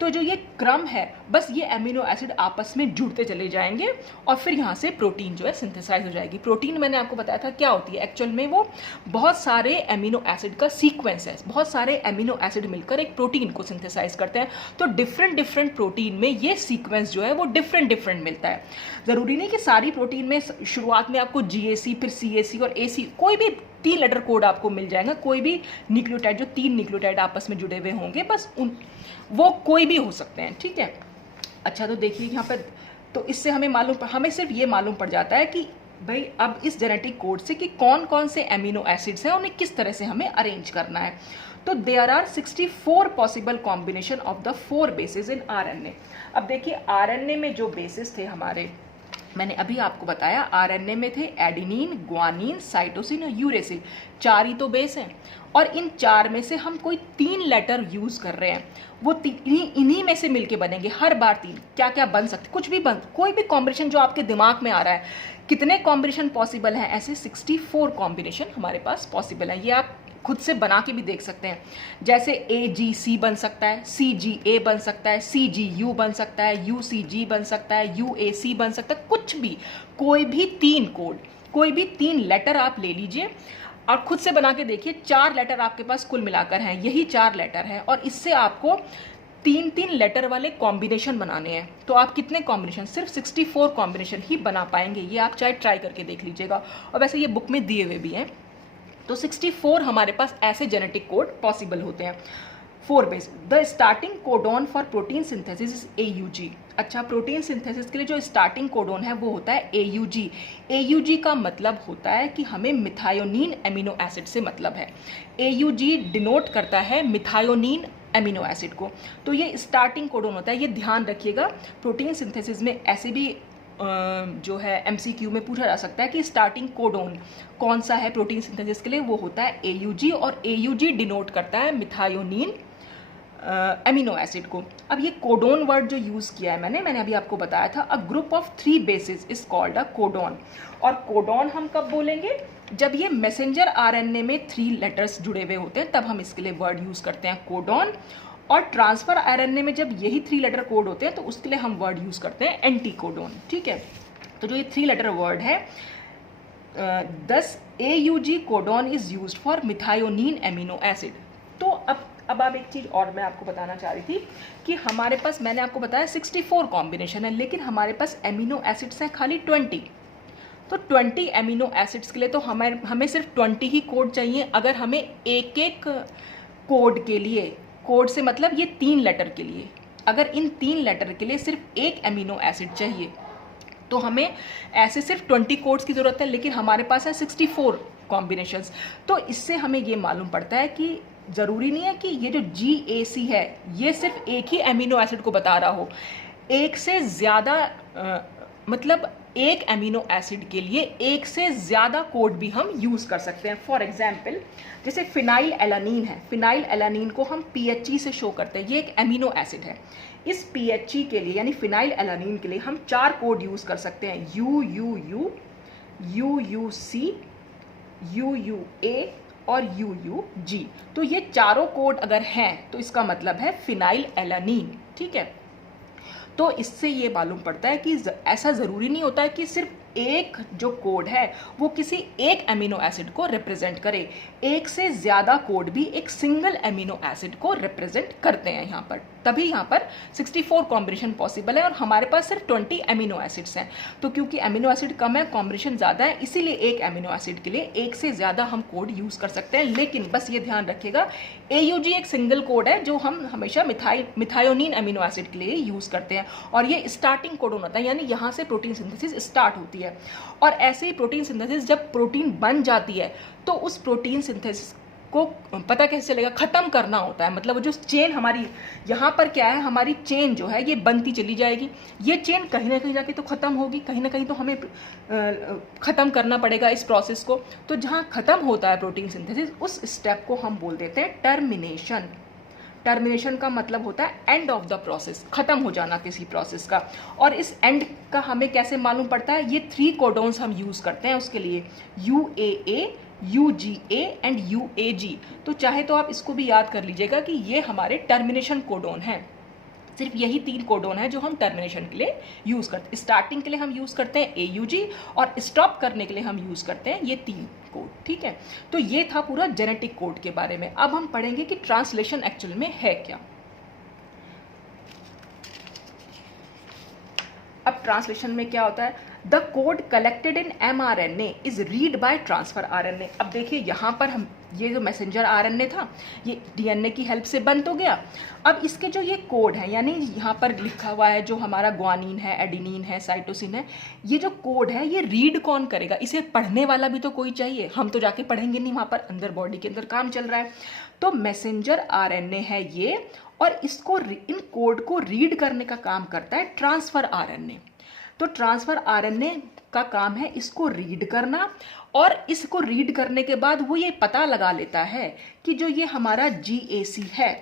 तो जो ये क्रम है, बस ये अमीनो एसिड आपस में जुड़ते चले जाएंगे और फिर यहाँ से प्रोटीन जो है सिंथेसाइज हो जाएगी। प्रोटीन मैंने आपको बताया था क्या होती है, एक्चुअल में वो बहुत सारे अमीनो एसिड का सीक्वेंस है, बहुत सारे अमीनो एसिड मिलकर एक प्रोटीन को सिंथेसाइज करते हैं। तो डिफरेंट प्रोटीन में ये सीक्वेंस जो है वो डिफरेंट मिलता है। ज़रूरी नहीं कि सारी प्रोटीन में शुरुआत में आपको GAC फिर CAC और AC कोई भी 3-letter कोड आपको मिल जाएगा। कोई भी न्यूक्लियोटाइड, जो 3 न्यूक्लियोटाइड आपस में जुड़े हुए होंगे, बस वो कोई भी हो सकते हैं। ठीक है, अच्छा, तो देखिए यहाँ पर, तो इससे हमें सिर्फ ये मालूम पड़ जाता है कि भाई अब इस जेनेटिक कोड से कि कौन कौन से अमीनो एसिड्स हैं, उन्हें किस तरह से हमें अरेंज करना है। तो there are 64 possible combination of the 4 basis in RNA। अब देखिए RNA में जो बेसिस थे हमारे, मैंने अभी आपको बताया RNA में थे एडेनिन, ग्वानिन, साइटोसिन और यूरेसिल, 4 ही तो बेस हैं। और इन 4 में से हम कोई 3 लेटर यूज़ कर रहे हैं, वो इन्हीं में से मिलके बनेंगे। हर बार 3 क्या क्या बन सकते, कुछ भी कोई भी कॉम्बिनेशन जो आपके दिमाग में आ रहा है। कितने कॉम्बिनेशन पॉसिबल हैं, ऐसे 64 कॉम्बिनेशन हमारे पास पॉसिबल है। ये आप खुद से बना के भी देख सकते हैं। जैसे AGC बन सकता है, CGA बन सकता है, CGU बन सकता है, UCG बन सकता है, UAC बन सकता है, कुछ भी, कोई भी 3 कोड, कोई भी 3 लेटर आप ले लीजिए और खुद से बना के देखिए। 4 लेटर आपके पास कुल मिलाकर हैं, यही 4 लेटर हैं, और इससे आपको 3 लेटर वाले कॉम्बिनेशन बनाने हैं। तो आप कितने कॉम्बिनेशन, सिर्फ 64 कॉम्बिनेशन ही बना पाएंगे। ये आप चाहे ट्राई करके देख लीजिएगा, और वैसे ये बुक में दिए हुए भी हैं। तो 64 हमारे पास ऐसे जेनेटिक कोड पॉसिबल होते हैं। 4 base. The starting codon for protein synthesis is AUG। अच्छा, प्रोटीन सिंथेसिस के लिए जो स्टार्टिंग कोडोन है वो होता है AUG। AUG का मतलब होता है कि हमें मिथायोनिन एमिनो एसिड से मतलब है। AUG डिनोट करता है मिथायोनिन एमिनो एसिड को। तो ये स्टार्टिंग कोडोन होता है, ये ध्यान रखिएगा। प्रोटीन सिंथेसिस में ऐसे भी जो है MCQ में पूछा जा सकता है कि स्टार्टिंग कोडोन कौन सा है प्रोटीन सिंथेसिस के लिए, वो होता है AUG, और AUG डिनोट करता है मिथायोनिन एमिनो एसिड को। अब ये कोडोन वर्ड जो यूज़ किया है मैंने अभी आपको बताया था, a group of 3 basis is called a codon. और कोडोन हम कब बोलेंगे? जब ये मैसेंजर RNA में 3 लेटर्स जुड़े हुए होते हैं, तब हम इसके लिए वर्ड यूज़ करते हैं कोडोन। और ट्रांसफर RNA में जब यही 3 लेटर कोड होते हैं, तो उसके लिए हम वर्ड यूज़ करते हैं एंटी कोडोन। ठीक है, तो जो ये 3 लेटर वर्ड है, दस AUG codon is used for methionine amino acid. तो अब आप एक चीज़ और मैं आपको बताना चाह रही थी कि हमारे पास, मैंने आपको बताया 64 कॉम्बिनेशन है, लेकिन हमारे पास एमिनो एसिड्स हैं खाली 20। तो 20 एमिनो एसिड्स के लिए तो हमें सिर्फ 20 ही कोड चाहिए। अगर हमें एक एक कोड के लिए, कोड से मतलब ये 3 लेटर के लिए, अगर इन 3 लेटर के लिए सिर्फ एक एमिनो एसिड चाहिए, तो हमें ऐसे सिर्फ 20 कोड्स की ज़रूरत है, लेकिन हमारे पास है 64 कॉम्बिनेशंस। तो इससे हमें ये मालूम पड़ता है कि ज़रूरी नहीं है कि ये जो GAC है ये सिर्फ एक ही एमिनो एसिड को बता रहा हो। एक से ज़्यादा मतलब एक एमिनो एसिड के लिए एक से ज़्यादा कोड भी हम यूज़ कर सकते हैं। फॉर एग्जाम्पल, जैसे फिनाइल एलानीन है, फिनाइल एलानीन को हम PHE से शो करते हैं, ये एक एमिनो एसिड है। इस PHE के लिए यानी फिनाइल एलानीन के लिए हम 4 कोड यूज़ कर सकते हैं, UUU, UUC, UUA और UUG। तो ये चारों कोड अगर हैं तो इसका मतलब है फिनाइल एलानीन। ठीक है, तो इससे ये मालूम पड़ता है कि ऐसा ज़रूरी नहीं होता है कि सिर्फ एक जो कोड है वो किसी एक एमिनो एसिड को रिप्रेजेंट करे। एक से ज़्यादा कोड भी एक सिंगल एमिनो एसिड को रिप्रेजेंट करते हैं यहाँ पर, तभी यहाँ पर 64 कॉम्बिनेशन पॉसिबल है, और हमारे पास सिर्फ 20 एमिनो एसिड्स हैं। तो क्योंकि एमिनो एसिड कम है, कॉम्बिनेशन ज़्यादा है, इसीलिए एक एमिनो एसिड के लिए एक से ज़्यादा हम कोड यूज़ कर सकते हैं। लेकिन बस ये ध्यान रखिएगा, AUG एक सिंगल कोड है जो हम हमेशा मिथायोनिन एमिनो एसिड के लिए यूज़ करते हैं, और ये स्टार्टिंग कोडोन होता है, यानी यहाँ से प्रोटीन सिंथेसिस स्टार्ट होती है। और ऐसे ही प्रोटीन सिंथेसिस, जब प्रोटीन बन जाती है तो उस प्रोटीन सिंथेसिस को पता कैसे चलेगा, ख़त्म करना होता है। मतलब जो चेन हमारी यहाँ पर क्या है, हमारी चेन जो है ये बनती चली जाएगी, ये चेन कहीं ना कहीं जाके तो ख़त्म होगी, कहीं ना कहीं तो हमें ख़त्म करना पड़ेगा इस प्रोसेस को। तो जहाँ ख़त्म होता है प्रोटीन सिंथेसिस, उस स्टेप को हम बोल देते हैं टर्मिनेशन। टर्मिनेशन का मतलब होता है एंड ऑफ द प्रोसेस, खत्म हो जाना किसी प्रोसेस का। और इस एंड का हमें कैसे मालूम पड़ता है, ये 3 कोडोन्स हम यूज़ करते हैं उसके लिए, UAA, UGA एंड UAG। तो चाहे तो आप इसको भी याद कर लीजिएगा कि ये हमारे टर्मिनेशन कोडोन हैं। सिर्फ यही 3 कोडोन है जो हम टर्मिनेशन के लिए यूज़ करते हैं। स्टार्टिंग के लिए हम यूज़ करते हैं AUG, और स्टॉप करने के लिए हम यूज़ करते हैं ये 3 कोड। ठीक है, तो ये था पूरा जेनेटिक कोड के बारे में। अब हम पढ़ेंगे कि ट्रांसलेशन एक्चुअल में है क्या। अब ट्रांसलेशन में क्या होता है, the code collected in mRNA is read by transfer RNA। अब देखिए यहाँ पर हम, ये जो मैसेंजर RNA था ये DNA की हेल्प से बन तो गया। अब इसके जो ये कोड है, यानी यहाँ पर लिखा हुआ है जो हमारा ग्वानिन है, एडिनिन है, साइटोसिन है, ये जो कोड है ये रीड कौन करेगा, इसे पढ़ने वाला भी तो कोई चाहिए। हम तो जाके पढ़ेंगे नहीं, वहाँ पर अंदर बॉडी के अंदर काम चल रहा है। तो मैसेंजर RNA है ये, और इसको, इन कोड को रीड करने का काम करता है ट्रांसफर RNA। तो ट्रांसफर RNA का काम है इसको रीड करना, और इसको रीड करने के बाद वो ये पता लगा लेता है कि जो ये हमारा GAC है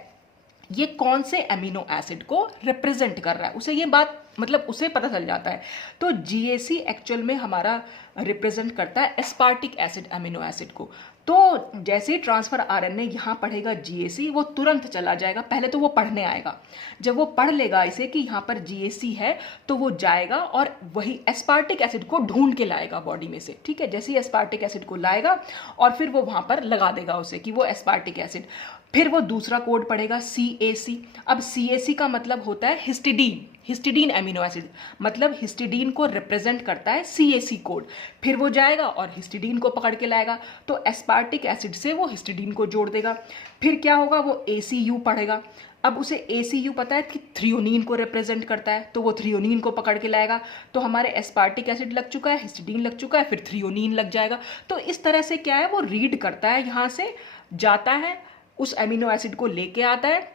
ये कौन से एमिनो एसिड को रिप्रेजेंट कर रहा है। उसे ये बात, मतलब उसे पता चल जाता है। तो GAC एक्चुअल में हमारा रिप्रेजेंट करता है एस्पार्टिक एसिड एमिनो एसिड को। तो जैसे ही ट्रांसफर RNA यहाँ पढ़ेगा GAC, वो तुरंत चला जाएगा। पहले तो वो पढ़ने आएगा, जब वो पढ़ लेगा इसे कि यहाँ पर GAC है, तो वो जाएगा और वही एस्पार्टिक एसिड को ढूंढ के लाएगा बॉडी में से। ठीक है, जैसे ही एस्पार्टिक एसिड को लाएगा और फिर वो वहाँ पर लगा देगा उसे कि वो एस्पार्टिक एसिड। फिर वो दूसरा कोड पढ़ेगा CAC। अब CAC का मतलब होता है हिस्टिडीन, हिस्टिडीन एमिनो एसिड, मतलब हिस्टिडीन को रिप्रेजेंट करता है CAC कोड। फिर वो जाएगा और हिस्टिडीन को पकड़ के लाएगा, तो एस्पार्टिक एसिड से वो हिस्टिडीन को जोड़ देगा। फिर क्या होगा, वो ACU पढ़ेगा। अब उसे ACU पता है कि थ्रियोनीन को रिप्रेजेंट करता है, तो वो थ्रियोनीन को पकड़ के लाएगा। तो हमारे एस्पार्टिक एसिड लग चुका है, हिस्टिडीन लग चुका है, फिर थ्रियोनीन लग जाएगा। तो इस तरह से क्या है, वो रीड करता है, यहाँ से जाता है, उस एमिनो एसिड को लेके आता है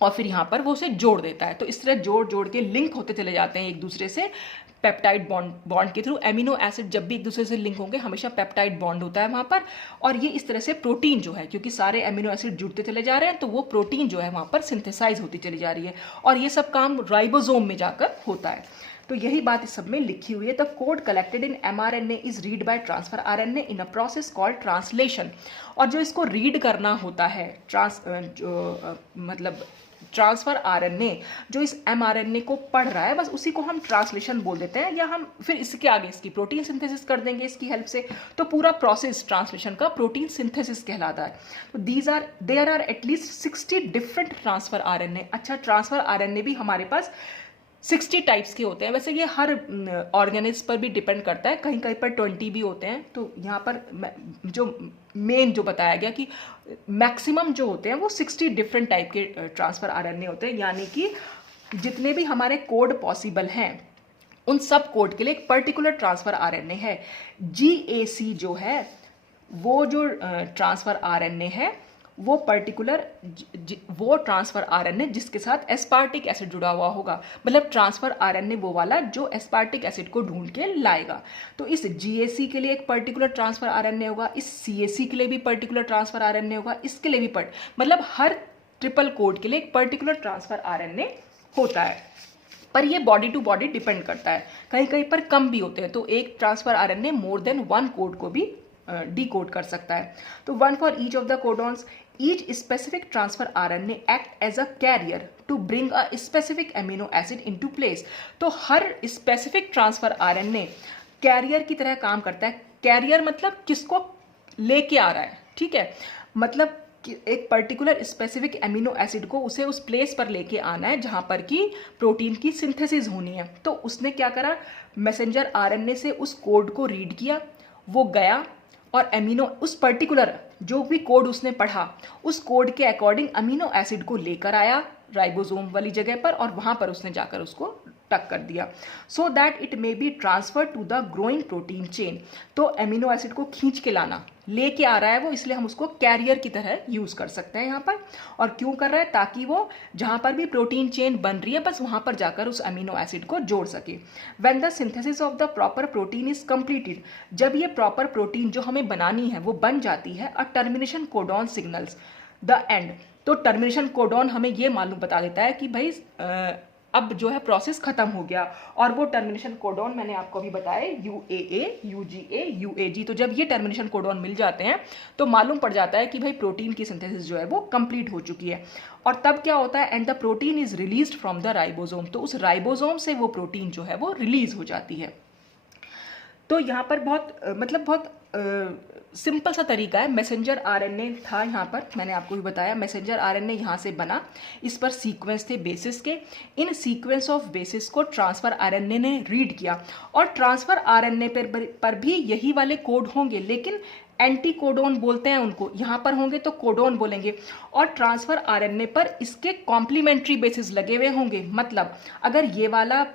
और फिर यहाँ पर वो उसे जोड़ देता है। तो इस तरह जोड़ जोड़ के लिंक होते चले जाते हैं एक दूसरे से पेप्टाइड बॉन्ड के थ्रू। एमिनो एसिड जब भी एक दूसरे से लिंक होंगे हमेशा पेप्टाइड बॉन्ड होता है वहाँ पर, और ये इस तरह से प्रोटीन जो है, क्योंकि सारे एमिनो एसिड जुड़ते चले जा रहे हैं, तो वो प्रोटीन जो है वहाँ पर सिंथेसाइज होती चली जा रही है, और ये सब काम राइबोसोम में जाकर होता है। तो यही बात इस सब में लिखी हुई है। The code collected in mRNA is read by transfer RNA in a process called translation. और जो इसको रीड करना होता है, मतलब ट्रांसफर RNA जो इस mRNA को पढ़ रहा है, बस उसी को हम ट्रांसलेशन बोल देते हैं, या हम फिर इसके आगे इसकी प्रोटीन सिंथेसिस कर देंगे इसकी हेल्प से। तो पूरा प्रोसेस ट्रांसलेशन का प्रोटीन सिंथेसिस कहलाता है। तो there are at least 60 different transfer RNA। अच्छा, ट्रांसफर RNA भी हमारे पास 60 टाइप्स के होते हैं। वैसे ये हर ऑर्गेनिज्म पर भी डिपेंड करता है, कहीं कहीं पर 20 भी होते हैं। तो यहाँ पर जो मेन जो बताया गया कि मैक्सिमम जो होते हैं वो 60 डिफरेंट टाइप के ट्रांसफर RNA होते हैं, यानी कि जितने भी हमारे कोड पॉसिबल हैं उन सब कोड के लिए एक पर्टिकुलर ट्रांसफर RNA है। GAC जो है वो जो ट्रांसफर RNA है वो पर्टिकुलर वो ट्रांसफर RNA जिसके साथ एस्पार्टिक एसिड जुड़ा हुआ होगा, मतलब ट्रांसफर RNA वो वाला जो एस्पार्टिक एसिड को ढूंढ के लाएगा। तो इस GAC के लिए एक पर्टिकुलर ट्रांसफर RNA होगा, इस CAC के लिए भी पर्टिकुलर ट्रांसफर RNA होगा, इसके लिए भी मतलब हर ट्रिपल कोड के लिए एक पर्टिकुलर ट्रांसफर RNA होता है। पर ये बॉडी टू बॉडी डिपेंड करता है, कहीं कहीं पर कम भी होते हैं। तो एक transfer RNA more than 1 code को भी डिकोड कर सकता है। तो 1 for each of the codons, each specific transfer RNA act as a carrier to bring a specific amino acid into place। तो हर specific transfer RNA कैरियर की तरह काम करता है। कैरियर मतलब किसको लेके आ रहा है, ठीक है, मतलब एक पर्टिकुलर स्पेसिफिक एमिनो एसिड को उसे उस प्लेस पर लेके आना है जहां पर कि प्रोटीन की सिंथेसिस होनी है। तो उसने क्या करा, मैसेंजर RNA से उस कोड को रीड किया, वो गया और एमिनो उस पर्टिकुलर जो भी कोड उसने पढ़ा उस कोड के अकॉर्डिंग अमीनो एसिड को लेकर आया राइबोसोम वाली जगह पर, और वहां पर उसने जाकर उसको टक कर दिया, so that it may be transfer to the growing protein chain. तो एमिनो एसिड को खींच के लाना, लेके आ रहा है वो, इसलिए हम उसको कैरियर की तरह यूज कर सकते हैं यहाँ पर। और क्यों कर रहा है, ताकि वो जहां पर भी प्रोटीन चेन बन रही है बस वहां पर जाकर उस अमीनो एसिड को जोड़ सके। When the synthesis of the proper protein is completed, जब ये प्रॉपर प्रोटीन जो हमें बनानी है वो बन जाती है, a termination codon signals the end. तो टर्मिनेशन कोडॉन हमें ये मालूम बता देता है कि भाई अब जो है प्रोसेस खत्म हो गया, और वो टर्मिनेशन कोडॉन मैंने आपको अभी बताया UAA, UGA, UAG। तो जब ये टर्मिनेशन कोडॉन मिल जाते हैं तो मालूम पड़ जाता है कि भाई प्रोटीन की सिंथेसिस जो है वो कंप्लीट हो चुकी है। और तब क्या होता है, and the protein is released from the ribosome. तो उस राइबोसोम से वो प्रोटीन जो है वो रिलीज हो जाती है। तो यहाँ पर बहुत सिंपल सा तरीका है। मैसेंजर RNA था यहाँ पर, मैंने आपको भी बताया पर RNA यहाँ से बना, इस पर सीक्वेंस थे बेसिस के, इन सीक्वेंस ऑफ बेसिस को ट्रांसफर RNA ने रीड किया, और ट्रांसफर RNA पर भी यही वाले कोड होंगे, लेकिन एंटी कोडोन बोलते हैं उनको, यहाँ पर होंगे तो कोडोन बोलेंगे, और ट्रांसफर RNA पर इसके कॉम्प्लीमेंट्री बेसिस लगे हुए होंगे। मतलब अगर ये वाला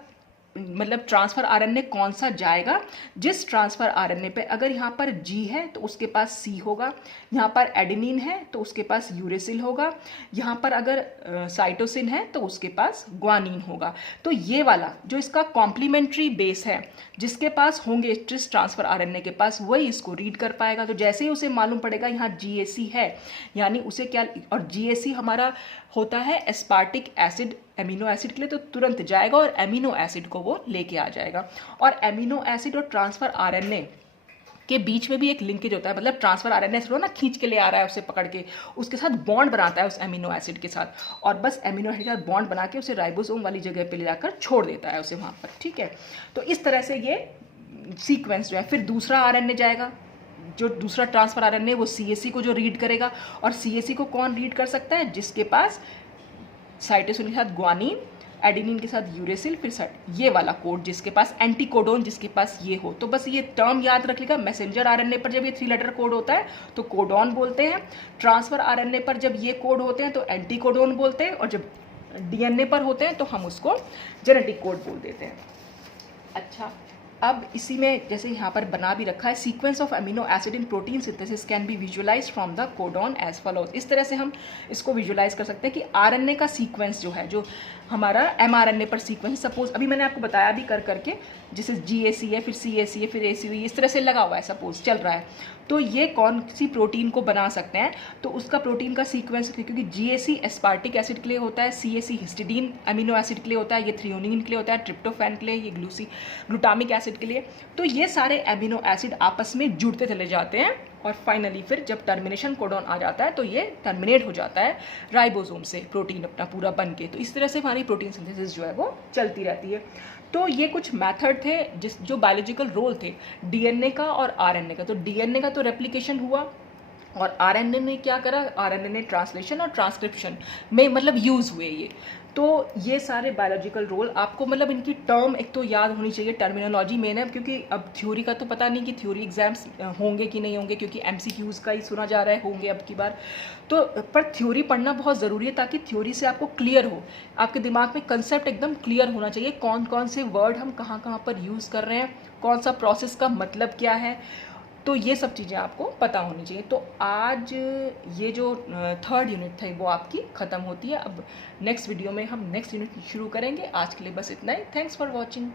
ट्रांसफर RNA कौन सा जाएगा, जिस ट्रांसफर RNA पे अगर यहाँ पर G है तो उसके पास C होगा, यहाँ पर एडेनिन है तो उसके पास यूरेसिल होगा, यहाँ पर अगर साइटोसिन है तो उसके पास ग्वानिन होगा। तो ये वाला जो इसका कॉम्प्लीमेंट्री बेस है जिसके पास होंगे जिस ट्रांसफर RNA के पास, वही इसको रीड कर पाएगा। तो जैसे ही उसे मालूम पड़ेगा यहाँ GAC है, यानी उसे क्या, और GAC हमारा होता है एस्पार्टिक एसिड एमिनो एसिड के लिए, तो तुरंत जाएगा और एमिनो एसिड को वो लेके आ जाएगा। और एमिनो एसिड और ट्रांसफर RNA के बीच में भी एक लिंकेज होता है, मतलब ट्रांसफर RNA ना खींच के ले आ रहा है उसे पकड़ के, उसके साथ बॉन्ड बनाता है उस एमिनो एसिड के साथ, और बस एमिनो एसिड के साथ बॉन्ड बना के उसे राइबोसोम वाली जगह पे ले जाकर छोड़ देता है उसे वहाँ पर, ठीक है। तो इस तरह से ये सीक्वेंस जो है, फिर दूसरा RNA जाएगा, जो दूसरा ट्रांसफर RNA वो CAC को जो रीड करेगा, और CAC को कौन रीड कर सकता है, जिसके पास साइटोसिन के साथ ग्वानिन एडेनिन के साथ यूरेसिल, फिर ये वाला कोड जिसके पास एंटीकोडोन जिसके पास ये हो। तो बस ये टर्म याद रखिएगा, मैसेंजर आरएनए पर जब ये 3 लेटर कोड होता है तो कोडॉन बोलते हैं, ट्रांसफर आरएनए पर जब ये कोड होते हैं तो एंटीकोडोन बोलते हैं, और जब डीएनए पर होते हैं तो हम उसको जेनेटिक कोड बोल देते हैं। अच्छा, अब इसी में जैसे यहाँ पर बना भी रखा है, sequence of amino acid in protein synthesis can be visualize from the codon as follows. इस तरह से हम इसको विजुअलाइज कर सकते हैं कि आरएनए का सीक्वेंस जो है, जो हमारा एमआरएनए पर सीक्वेंस, सपोज अभी मैंने आपको बताया भी कर करके, जैसे जीएसी है, फिर सीएसी है, फिर एसीवी, इस तरह से लगा हुआ है, सपोज चल रहा है, तो ये कौन सी प्रोटीन को बना सकते हैं, तो उसका प्रोटीन का सीक्वेंस, क्योंकि जीएसी एस्पार्टिक एसिड के लिए होता है, सीएसी हिस्टिडीन अमीनो एसिड के लिए होता है, ये थ्रियोनिन के लिए होता है, ट्रिप्टोफैन के लिए, ये ग्लूटामिक एसिड के लिए। तो ये सारे अमीनो एसिड आपस में जुड़ते चले जाते हैं, और फाइनली फिर जब टर्मिनेशन कोडॉन आ जाता है तो ये टर्मिनेट हो जाता है राइबोसोम से, प्रोटीन अपना पूरा बन के। तो इस तरह से हमारी प्रोटीन सिंथेसिस जो है वो चलती रहती है। तो ये कुछ मेथड थे जो बायोलॉजिकल रोल थे डीएनए का और आरएनए का। तो डीएनए का तो रेप्लिकेशन हुआ, और आरएनए ने क्या करा, आरएनए ने ट्रांसलेशन और ट्रांसक्रिप्शन में मतलब यूज़ हुए ये। तो ये सारे बायोलॉजिकल रोल आपको मतलब इनकी टर्म एक तो याद होनी चाहिए, टर्मिनोलॉजी मेन है, क्योंकि अब थ्योरी का तो पता नहीं कि थ्योरी एग्जाम्स होंगे कि नहीं होंगे, क्योंकि एमसीक्यूज़ का ही सुना जा रहा है होंगे अब की बार। तो पर थ्योरी पढ़ना बहुत ज़रूरी है, ताकि थ्योरी से आपको क्लियर हो, आपके दिमाग में कंसेप्ट एकदम क्लियर होना चाहिए, कौन कौन से वर्ड हम कहाँ कहाँ पर यूज़ कर रहे हैं, कौन सा प्रोसेस का मतलब क्या है, तो ये सब चीज़ें आपको पता होनी चाहिए। तो आज ये जो 3rd यूनिट थी वो आपकी ख़त्म होती है। अब नेक्स्ट वीडियो में हम नेक्स्ट यूनिट शुरू करेंगे। आज के लिए बस इतना ही। Thanks for watching.